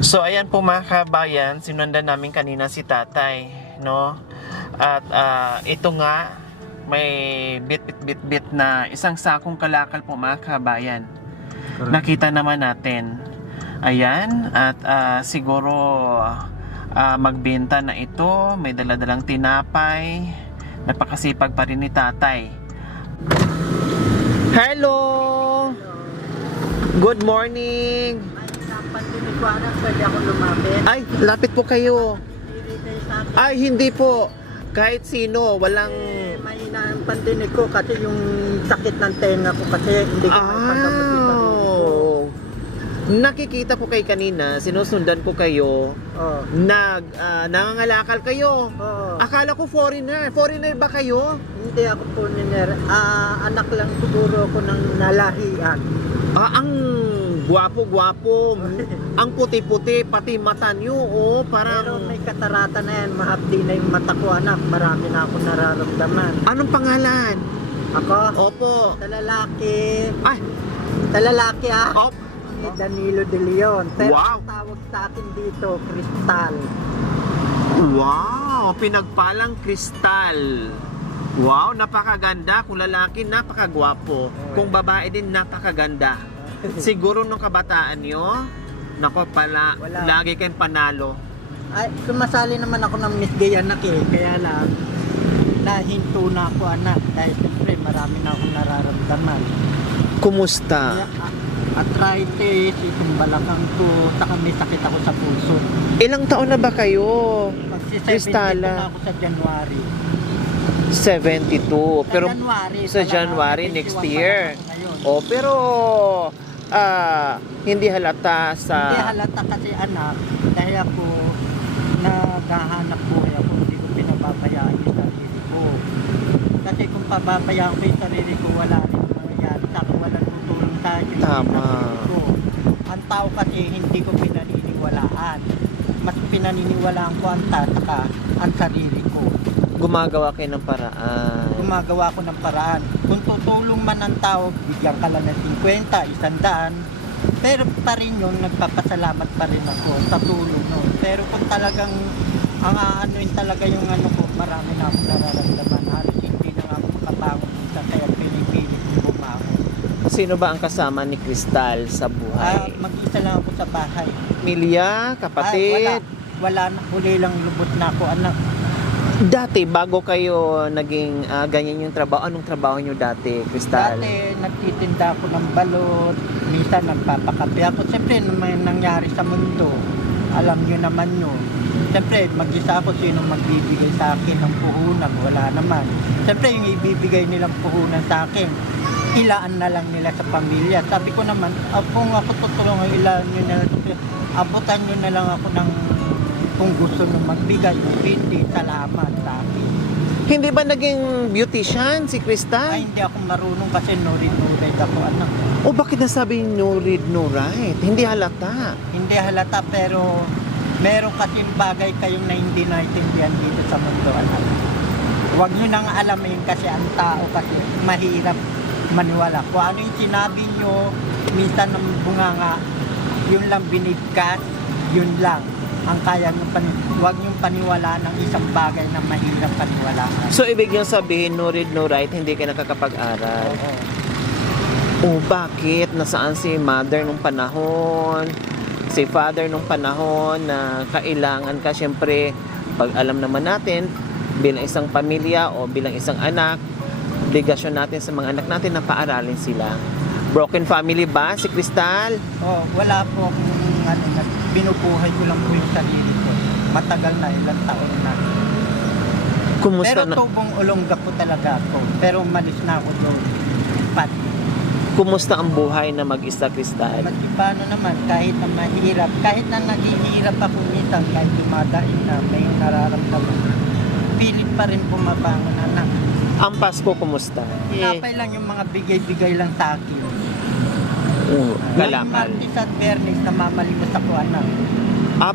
So ayan po mga kabayan, sinundan namin kanina si tatay, no? At ito nga, may bit na isang sakong kalakal po mga kabayan. Nakita naman natin. Ayan, at siguro magbenta na ito, may daladalang tinapay, napakasipag pa rin ni tatay. Hello! Good morning! Pandinikwanan, pwede ako lumapit. Ay, lapit po kayo. Hindi kayo sa akin. Ay, hindi po. Kahit sino, walang... Mahina ang pandinig ko kasi yung sakit ng tenga ko kasi hindi ko maipagamot yung sarili ko. Nakikita ko kay kanina, sinusundan ko kayo, Oo. nangangalakal kayo. Oo. Akala ko foreigner. Foreigner ba kayo? Hindi ako foreigner. Anak lang siguro ako ng nalahian. Ang gwapo-gwapo, ang puti-puti, pati mata nyo, oh, Pero parang... may katarata na yan, mahapdi na yung mata ko anak. Marami na ako nararamdaman. Anong pangalan? Ako? Opo. Sa lalaki. Ay, Sa lalaki op. Si Danilo De Leon. Pero Wow. ang tawag sa akin dito, Crystal. Wow, pinagpalang kristal. Wow, napakaganda. Kung lalaki, napakagwapo. Kung babae din, napakaganda. Siguro nung kabataan nyo, nako pala, Wala. lagi kayong panalo. Ay, sumasali naman ako ng Miss Gay anak eh. Kaya lang, nahinto na ako anak. Dahil siyempre marami na akong nararamdaman. Kumusta? Arthritis, itong balakang ko, saka may sakit ako sa puso. Ilang taon na ba kayo? Magsi-70 Cristala. na ako sa January. 72. Pero January, sa January talaga, next 21 year. pa lang ako ngayon. Oh, pero hindi halata sa... Hindi halata kasi anak, dahil ako naghahanap buhay ako, hindi ko pinababayaan yung sarili ko. Kasi kung pababayaan ko yung sarili ko, wala rin mangyayari sa akin, walang tutulong sa akin. yung Tama. sarili ko. Ang tao kasi hindi ko pinaniniwalaan. Mas pinaniniwalaan ko ang tataka, ang sarili ko. Gumagawa kayo ng paraan. Gumagawa ko ng paraan. Kung tutulong man ang tao, bigyan ka lang ng 50, 100. Pero pa rin yun, nagpapasalamat pa rin ako sa tulong nun. Pero kung talagang, ang aanuin talaga yung ano ko, marami na akong nararamdaman. Halos hindi na nga ako makabangon minsan, kaya pinipili ko bumangon. Sino ba ang kasama ni Crystal sa buhay? Mag-isa lang ako sa bahay. Pamilya, kapatid? Wala na, huli lang lubot na ako, anak. Dati, bago kayo naging ganyan yung trabaho, anong trabaho nyo dati, Crystal? Dati, nagtitinda ako ng balot, minsan nagpapakape ako. Siyempre, may nangyari sa mundo, alam nyo naman nyo. Siyempre, mag-isa ako, sino magbibigay sa akin ng puhunan? Wala naman. Siyempre, yung ibibigay nilang puhunan sa akin, ilaan na lang nila sa pamilya. Sabi ko naman, kung ako tutulungan, ilaan nyo na lang, abutan nyo na lang ako ng kung gusto nyo magbigay, hindi, salamat sa akin. Hindi ba naging beautician si Crystal? Ay, hindi ako marunong kasi no read ako, anak. O bakit nasabi no read, no write? Hindi halata. Hindi halata pero meron kasing bagay kayong na hindi naintindihan dito sa mundo, anak. Huwag nyo nang alamin kasi ang tao kasi mahirap maniwala. Kung ano yung sinabi nyo, minsan ng bunganga, yun lang binigkas, yun lang ang kaya nyo huwag nyo paniwalaan ng isang bagay na mahirap paniwalaan. So, ibig niyong sabihin, no read, no write, hindi ka nakakapag-aral? Oo. O bakit? Nasaan si mother nung panahon? Si father nung panahon na kailangan ka, syempre, pag alam naman natin, bilang isang pamilya o bilang isang anak, obligasyon natin sa mga anak natin na paaralin sila. Broken family ba si Crystal? Oh, wala po akong binubuhay ko lang po yung sarili ko. Matagal na, ilang taon na. Kumusta Pero na? tubong ulongga po talaga ako. Pero umalis na ako doon. Pat. Kumusta ang buhay na mag-isa, Crystal? Ba't paano naman, kahit na mahirap, kahit na naghihirap ako minsan, kahit dumadain na may nararamdaman, pilit pa rin bumabangon, anak. Ang Pasko, kumusta? Napay lang yung mga bigay-bigay lang sa akin. Kalakal. Martes at Bernes, namamalimos ako, anak.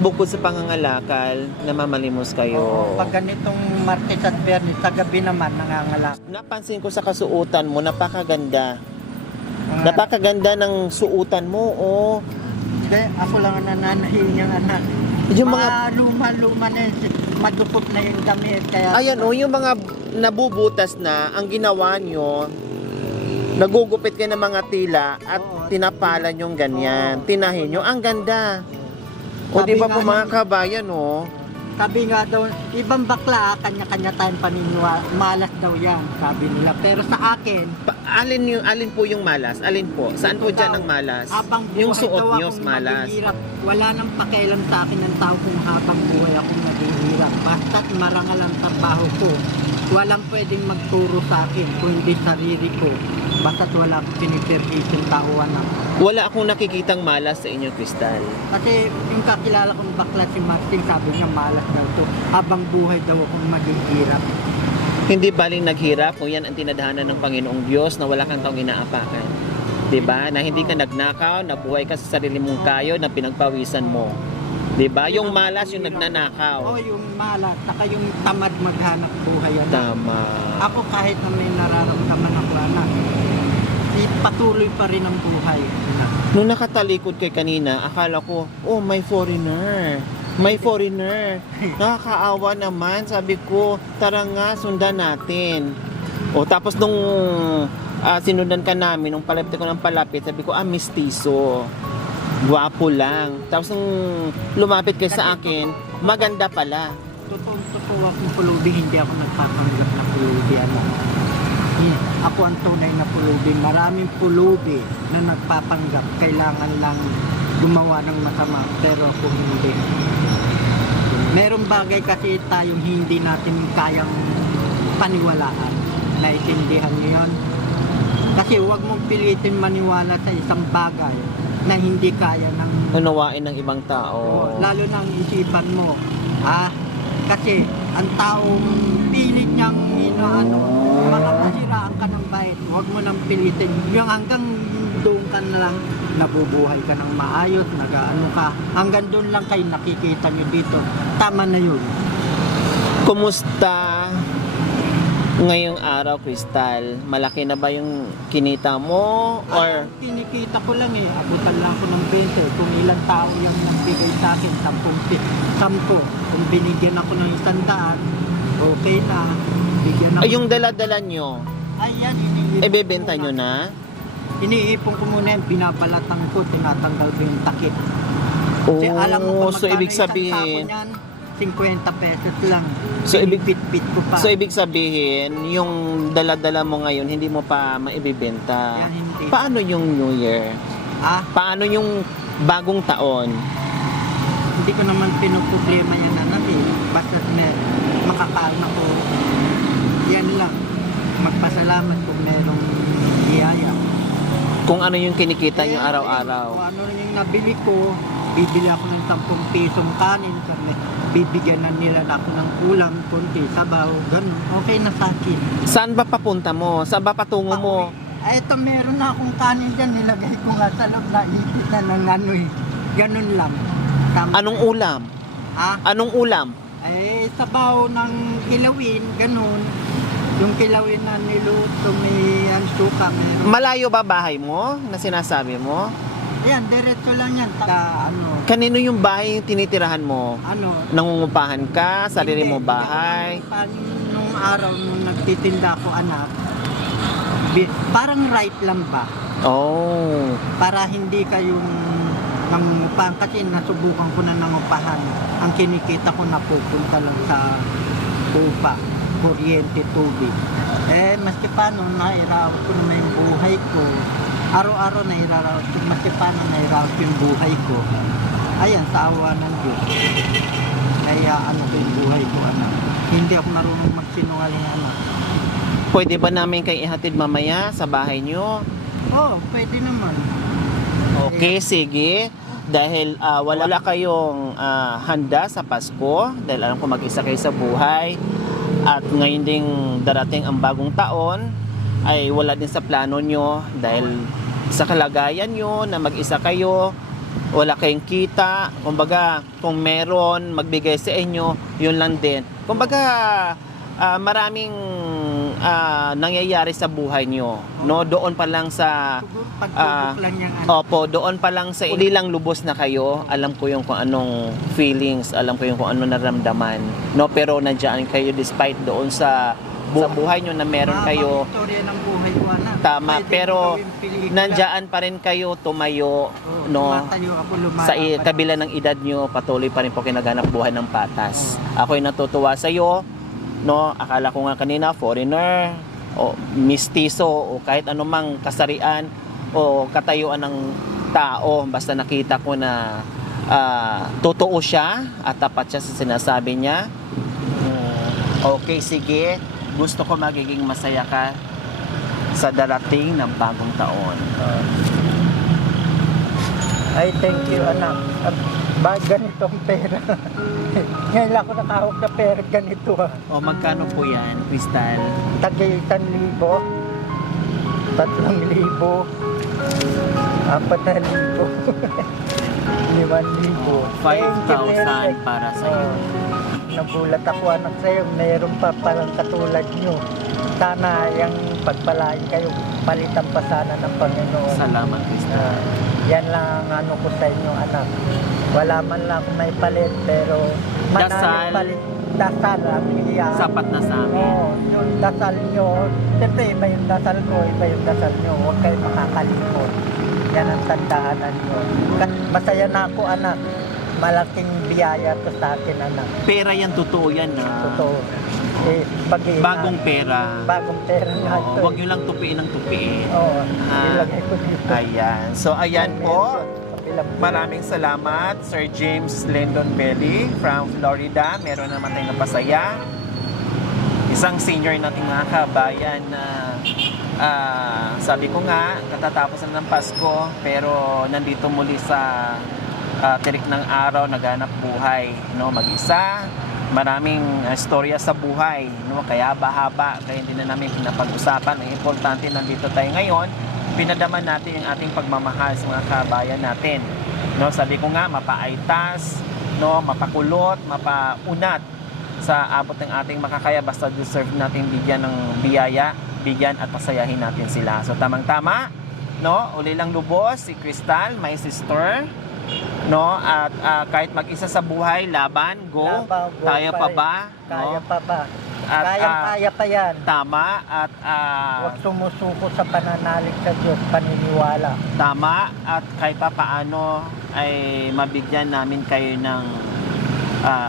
Bukod sa pangangalakal, namamalimos kayo. Oo, pag ganitong Martes at Bernes, sa gabi naman, nangangalak. Napansin ko sa kasuotan mo, napakaganda. Napakaganda ng suotan mo, oh. Hindi, ako lang ang nananahin niyang anak. Yung mga, Luma-luma na yun, madukot na yung damit. Kaya, ayan o, yung mga nabubutas na, ang ginawa nyo, nagugupit kayo ng mga tila at Oo. tinapalan yung ganyan. Oo. Tinahin nyo, ang ganda. O Sabi di ba po nga mga ng- kabayan o? sabi nga daw, ibang bakla, kanya-kanya tayong paniniwala, malas daw yan, sabi nila. Pero sa akin, Alin po yung malas? Alin po? Saan po dyan ang malas? habang buhay Yung suot daw nyo, akong malas. maghihirap. Wala nang pakialam sa akin ng tao kung habang buhay akong naghihirap. Basta't marangal ang trabaho ko. Walang pwedeng magturo sa akin kung hindi sarili ko. Basta't wala akong pinipervisin tauhan na. Wala akong nakikitang malas sa inyo, Crystal. Kasi yung kakilala kong bakla si Martin, sabi niya malas daw to. Habang buhay daw akong maghihirap. Hindi baling naghirap kung yan ang tinadhana ng Panginoong Diyos na wala kang taong inaapakan. 'Di ba? Na hindi ka nagnakaw, nabuhay ka sa sarili mong kayo na pinagpawisan mo. 'Di ba? Yung malas yung Oo, nagnanakaw. yung malas, saka yung tamad maghanap buhay. Ano? Tama. Ako kahit na may nararamdaman ako, anak, patuloy pa rin ang buhay. Nung nakatalikod kay kanina, akala ko, oh, may foreigner. May foreigner. Nakakaawa naman. Sabi ko, tara nga, sundan natin. O tapos nung sinundan ka namin, nung palapit ko ng palapit, sabi ko, mestizo. Gwapo lang. Tapos nung lumapit kayo sa akin, maganda pala. Totoo akong pulubi, hindi ako nagpapanggap na pulubi. Ano? Ako ang tunay na pulubi. Maraming pulubi na nagpapanggap. Kailangan lang gumawa ng masama, pero ako hindi. Merong bagay kasi tayong hindi natin kayang paniwalaan. Naiintindihan niyo yun? Kasi huwag mong pilitin maniwala sa isang bagay na hindi kaya ng Unawain ng ibang tao. lalo ng isipan mo. Kasi ang taong pilit niyang makapasiraan ka ng bayad, huwag mo nang pilitin. Yung hanggang doon ka na lang, nabubuhay ka ng maayos, nag-ano ka. Hanggang doon lang kayo nakikita nyo dito. Tama na yun. Kumusta ngayong araw, Crystal? Malaki na ba yung kinita mo? Or Kinikita ko lang abutan lang ako ng 20. Kung ilang tao yung nagbigay sa akin, 10. Kung binigyan ako ng 100, okay na. Bigyan ako. ay, yung dala-dala nyo, Ayan, ibebenta nyo na? Iniipon ko muna yan, binabalatan ko, tinatanggal ko yung takip. Kasi alam mo kung so magkano ibig isang sabihin, sako niyan, 50 pesos lang. So, ibig- Pinipit-pit ko pa. so ibig sabihin, yung dala-dala mo ngayon, hindi mo pa maibibenta. Yan, hindi. Paano yung New Year? Paano yung bagong taon? Hindi ko naman pinoproblema yan na basta makakain ako. Yan lang. Magpasalamat kung merong biyaya. Kung ano yung kinikita nyo araw-araw? Kung ano yung nabili ko, bibili ako ng 10 pisong kanin. Bibigyan na nila na ako ng ulam, konti, sabaw, ganun. Okay na sa akin. Saan ba papunta mo? Saan ba patungo mo? Eto, meron na akong kanin dyan. Nilagay ko nga sa loob na ipit na ng ganun lang. Anong ulam? Anong ulam? Sabaw ng kilawin, ganun. Yung kilawin na niluto, may suka, meron. Malayo ba bahay mo na sinasabi mo? Ayan, diretso lang yan. Kanino yung bahay yung tinitirahan mo? Nangungupahan ka? Sarili mo bahay? Nung araw nung nagtitinda ako, anak, parang right lang ba? Oh. Para hindi kayong nangungupahan. Kasi nasubukan ko na nangupahan. Ang kinikita ko napupunta lang sa upa, kuryente, tubig. Maski paano, nahiraos ko na yung buhay ko. Araw-araw nahiraos ko. Maski paano, nahiraos ko yung buhay ko. Ayan, sa awa ng Diyos. Kaya ko yung buhay ko, anak. Hindi ako marunong magsinungaling, anak. Pwede ba namin kayo ihatid mamaya sa bahay nyo? Pwede naman. Okay, sige. Dahil wala kayong handa sa Pasko, dahil alam ko mag-isa kayo sa buhay, at ngayon ding darating ang bagong taon, ay wala din sa plano nyo dahil sa kalagayan nyo na mag-isa kayo, wala kayong kita. Kumbaga, kung meron magbigay sa inyo, yun lang din. Kumbaga, maraming nangyayari sa buhay nyo, no? Doon pa lang sa Siguro pagtubok lang yung ano. opo, doon pa lang sa hindi lang lubos na kayo, alam ko yung kung anong feelings, alam ko yung kung anong naramdaman, no? Pero nandiyan kayo despite doon sa buhay nyo na meron kayo. Mahabang istorya ng buhay ko, anak. Tama, Pwede pero gawing pelikula. nandiyan pa rin kayo tumayo, Oo, no? tumatayo ako, Sa lumalakad. kabila ng edad nyo, patuloy pa rin po kinaganap buhay ng patas. Ako'y natutuwa sa iyo, no? Akala ko nga kanina foreigner o mistiso o kahit anumang kasarian o katayuan ng tao, basta nakita ko na totoo siya at tapat siya sa sinasabi niya. Okay, sige. Gusto ko magiging masaya ka sa darating ng bagong taon. Ay, thank you, anak. Ganitong pera. Ngayon lang ako nakahawak na pera ganito, ha. O magkano po yan, Crystal? Tagay 1,000, 3,000, 4,000, 5,000. 5,000 para sa iyo. Nagulat ako, anak, sa'yo. Mayroon pa palang katulad nyo. Sana yung pagpalain kayo, palitan pa sana ng Panginoon. Salamat, Crystal. Yan lang ang ano ko sa inyo, anak. Wala man lang ako may palit, pero Dasal. palit. Dasal ang iyan. Sapat na sa amin. Oo, yung dasal nyo. Siyempre, iba yung dasal ko, iba yung dasal nyo. Huwag kayo makakalimot. Yan ang tandaanan nyo. Masaya na ako, anak. Malaking biyaya to sa akin, anak. Pera yan, totoo yan na. Totoo. Bagong pera. Bagong pera nga Oo, ito. huwag nyo lang tupiin ng tupiin. Oo, Ah. ilagay ko dito. Ayan. So, ayan po. Kapilang po. Maraming salamat, Sir James Lendon Belly from Florida. Meron naman tayong napasaya. Isang senior nating mga kabayan na sabi ko nga, katatapos na ng Pasko, pero nandito muli sa tirik ng araw, naghanap buhay, no, mag-isa. Maraming istorya sa buhay, no, kaya haba, kaya hindi na namin pinapag-usapan. Ang importante, nandito tayo ngayon, pinadaman natin yung ating pagmamahal sa mga kabayan natin. No, sabi ko nga, mapaaitas, no, mapakulot, mapaunat sa abot ng ating makakaya, basta deserve natin bigyan ng biyaya, bigyan at pasayahin natin sila. So tamang-tama, no, uli lang lubos si Crystal, my sister, no, at kahit mag-isa sa buhay, laban, go, Laban, go kaya pa pa ba, Kaya no? pa ba? At, Kaya pa yan. Tama, at Huwag sumusuko sa pananalig sa Diyos, paniniwala. tama, at kahit pa paano ay mabigyan namin kayo ng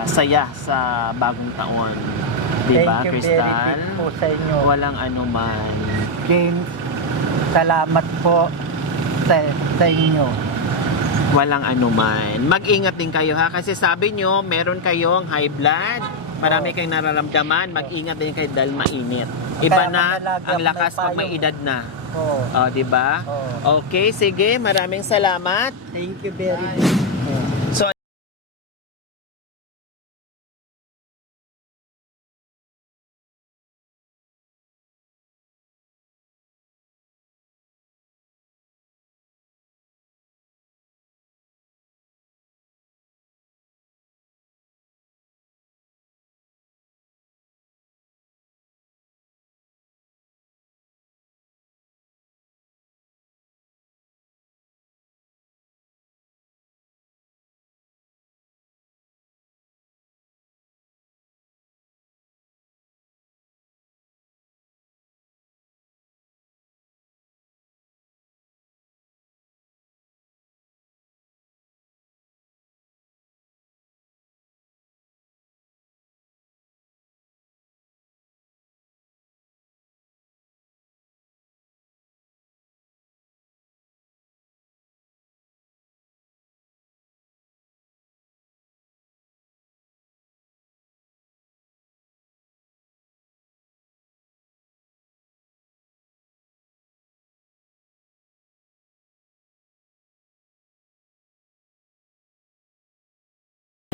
saya sa bagong taon. Diba, Thank you Crystal? very much po sa inyo. Walang anuman. James, salamat po sa inyo. Walang anuman. Mag-ingat din kayo, ha, kasi sabi nyo meron kayong high blood, marami kayong nararamdaman, mag-ingat din kayo dahil mainit. Iba Kaya na manalagyan, ang lakas may pag may payong. edad na. Oo. Oh, di ba? Oo. Okay, sige, maraming salamat. Thank you very much. So,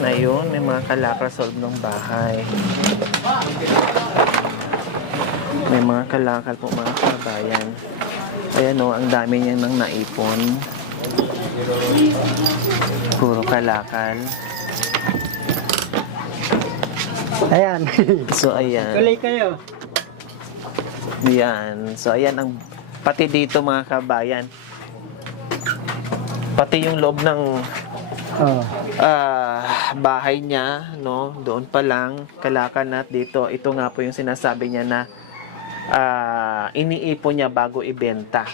ayun, may mga kalakal sa loob ng bahay. May mga kalakal po, mga kabayan. Ayan o, ang dami niya nang naipon. Puro kalakal. Ayan. So, ayan. Tuloy kayo. Yan. So, ayan ang pati dito mga kabayan. Pati yung loob ng Oh. bahay niya, no? Doon pa lang, kalakan at dito. Ito nga po yung sinasabi niya na iniipon niya bago ibenta.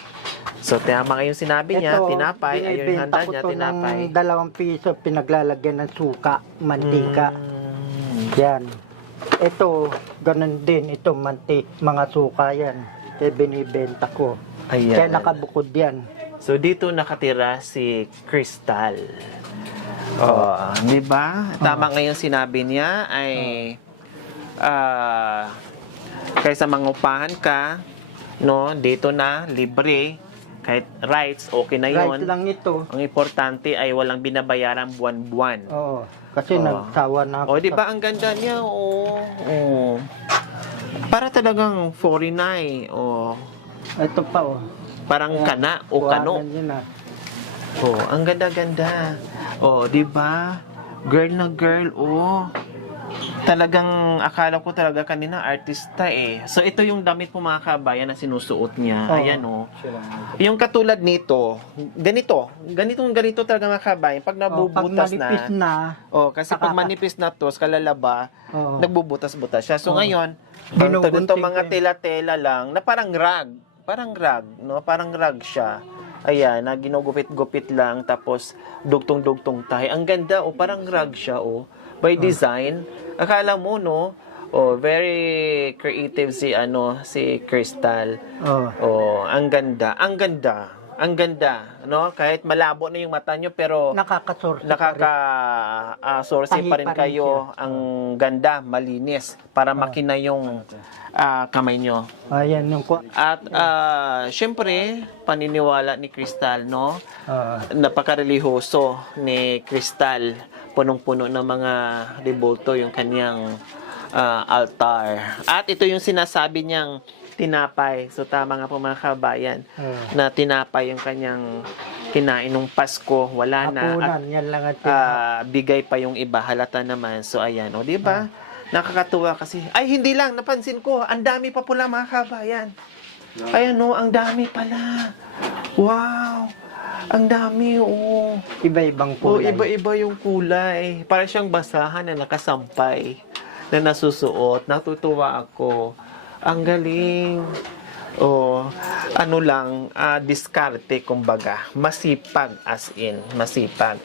So, tama nga yung sinabi niya, tinapay. Ayun yung handa niya, tinapay. Ng 2 piso, pinaglalagyan ng suka, mantika. Yan. Ito, ganun din. Ito, mga suka yan. Kaya binibenta ko. Ayan. Kaya nakabukod yan. So, dito nakatira si Crystal. Di ba? Tama nga yung sinabi niya ay kaysa mangupahan ka, no, dito na, libre, kahit rights, okay na Right yun. lang ito. Ang importante ay walang binabayaran buwan-buwan. Oo. Kasi nagsawa na ako. O, di ba ang ganda niya? Oo. Para talagang foreigner. Ito pa, oh. Parang kana o kano. Kuhanan yun, ah. Ang ganda-ganda. Di ba? Girl na girl, Talagang akala ko talaga kanina artista eh. So ito yung damit po mga kabayan na sinusuot niya. Ayan Yung katulad nito, ganito talaga mga kabayan. Pag nabubutas pag manipis na. Kasi pag manipis na to, kalalaba, nagbubutas-butas siya. So ngayon, Binugunting ito mga tela-tela lang na parang rag. Parang rag, no? Parang rag siya. Ayan, na ginugupit-gupit lang tapos dugtong-dugtong tayo. Ang ganda, parang rag siya, by design. Akala mo, no? Very creative si Crystal. Ang ganda. Ang ganda, no? Kahit malabo na yung mata nyo, pero Nakakasorsi sorsi pa rin Tahi pa rin kayo. siya. Ang ganda, malinis, para makina yung kamay nyo. Ayan yung At syempre, paniniwala ni Crystal, no? Napaka-relihoso ni Crystal. Punong-puno ng mga debulto yung kanyang altar. At ito yung sinasabi niyang tinapay. So tama nga po mga kabayan na tinapay yung kanyang kinain nung Pasko. Wala na. Hapunan, yan lang at Bigay pa yung iba. Halata naman. So ayan, di ba? Nakakatuwa kasi. Ay, hindi lang. Napansin ko. Ang dami pa pula mga kabayan. Ayan ang dami pala. Wow! Ang dami, iba-ibang kulay. Iba-iba yung kulay. Para siyang basahan na nakasampay, na nasusuot. Natutuwa ako. Ang galing. Diskarte, kumbaga. Masipag, as in. Masipag.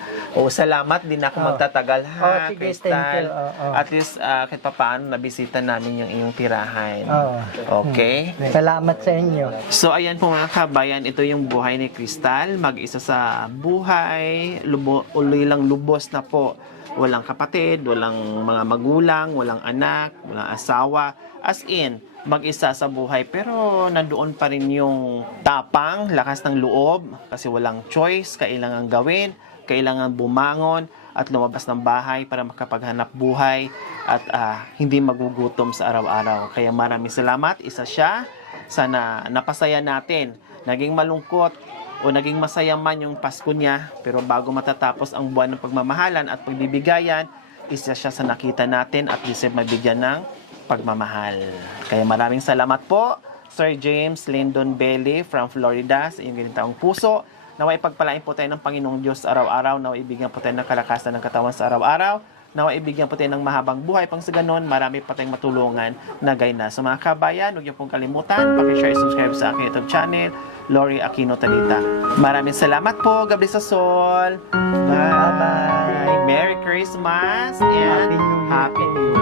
Salamat din ako magtatagal, ha, Sige, Crystal. thank you. At least, kahit pa paano, nabisita namin yung iyong tirahan. Okay? Salamat sa inyo. So, ayan po mga kabayan, ito yung buhay ni Crystal. Mag-isa sa buhay, lang lubos na po. Walang kapatid, walang mga magulang, walang anak, walang asawa. As in, mag-isa sa buhay. Pero nandoon pa rin yung tapang, lakas ng loob, kasi walang choice, kailangan gawin, kailangan bumangon at lumabas ng bahay para makapaghanap buhay at hindi magugutom sa araw-araw. Kaya maraming salamat. Isa siya. Sana napasaya natin. Naging malungkot o naging masaya man yung Pasko niya, pero bago matatapos ang buwan ng pagmamahalan at pagbibigayan, isa siya sa nakita natin at deserve mabigyan ng pagmamahal. Kaya maraming salamat po, Sir James Lyndon Belly from Florida, sa inyong ginitaong puso. Naway pagpalain po tayo ng Panginoong Diyos araw-araw. Naway ibigyan po tayo ng kalakasan ng katawan sa araw-araw. Naway ibigyan po tayo ng mahabang buhay. Pang sa ganon, marami pa tayong matulungan na gayna. So mga kabayan, huwag niyo pong kalimutan, pakishare, subscribe sa aking YouTube channel, Lori Aquino Talita. Maraming salamat po. God bless us all. Bye. Merry Christmas and Happy New Year. Happy New Year.